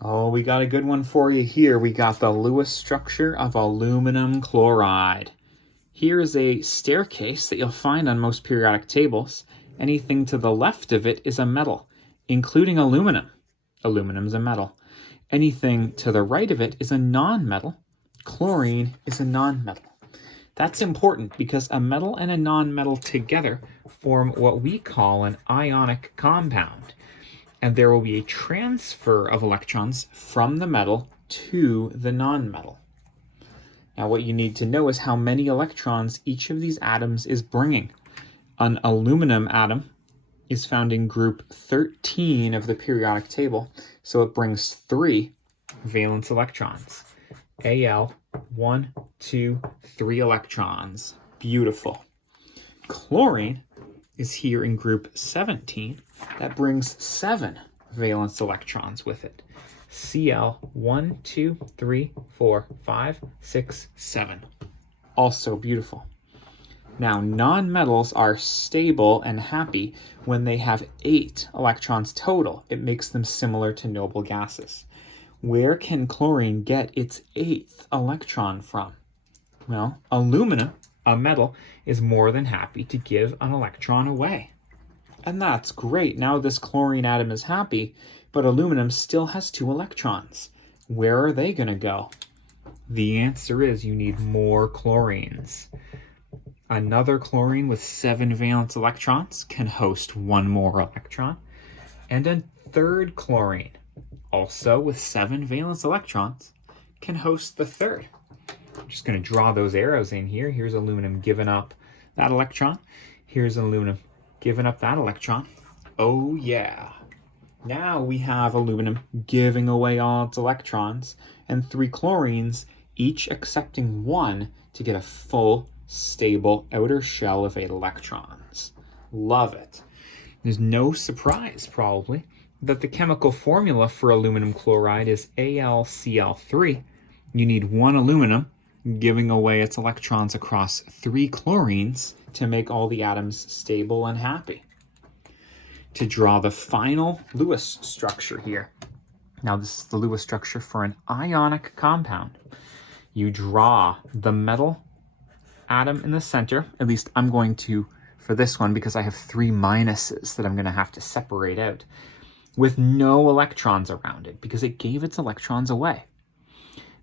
Oh, we got a good one for you here. We got the Lewis structure of aluminum chloride. Here is a staircase that you'll find on most periodic tables. Anything to the left of it is a metal, including aluminum. Aluminum's a metal. Anything to the right of it is a nonmetal. Chlorine is a nonmetal. That's important because a metal and a nonmetal together form what we call an ionic compound. And there will be a transfer of electrons from the metal to the nonmetal. Now what you need to know is how many electrons each of these atoms is bringing. An aluminum atom is found in group 13 of the periodic table, so it brings 3 valence electrons. Al, 1, 2, 3 electrons. Beautiful. Chlorine is here in group 17. That brings 7 valence electrons with it. Cl, 1, 2, 3, 4, 5, 6, 7. Also beautiful. Now, nonmetals are stable and happy when they have 8 electrons total. It makes them similar to noble gases. Where can chlorine get its 8th electron from? Well, aluminum, a metal, is more than happy to give an electron away. And that's great. Now this chlorine atom is happy, but aluminum still has 2 electrons. Where are they going to go? The answer is you need more chlorines. Another chlorine with 7 valence electrons can host 1 more electron. And a third chlorine, also with 7 valence electrons, can host the third. I'm just going to draw those arrows in here. Here's aluminum giving up that electron. Here's aluminum giving up that electron. Oh yeah. Now we have aluminum giving away all its electrons and 3 chlorines, each accepting 1 to get a full, stable outer shell of 8 electrons. Love it. There's no surprise, probably, that the chemical formula for aluminum chloride is AlCl3. You need 1 aluminum giving away its electrons across 3 chlorines to make all the atoms stable and happy. To draw the final Lewis structure here. Now this is the Lewis structure for an ionic compound. You draw the metal atom in the center. At least I'm going to for this one because I have 3 minuses that I'm going to have to separate out, with no electrons around it because it gave its electrons away.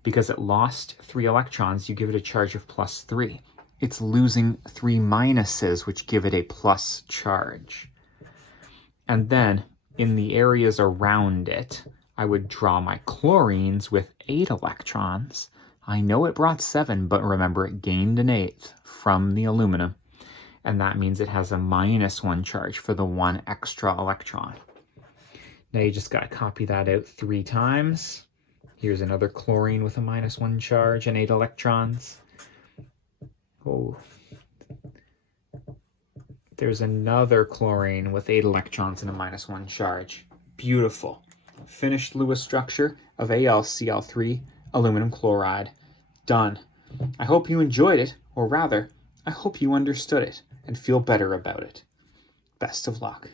Because it lost 3 electrons, you give it a charge of +3. It's losing 3 minuses, which give it a plus charge. And then in the areas around it, I would draw my chlorines with 8 electrons. I know it brought 7, but remember it gained an 8th from the aluminum. And that means it has a -1 charge for the 1 extra electron. Now you just got to copy that out 3 times. Here's another chlorine with a -1 charge and 8 electrons. Oh. There's another chlorine with 8 electrons and a -1 charge. Beautiful. Finished Lewis structure of AlCl3 aluminum chloride. Done. I hope you enjoyed it, or rather, I hope you understood it and feel better about it. Best of luck.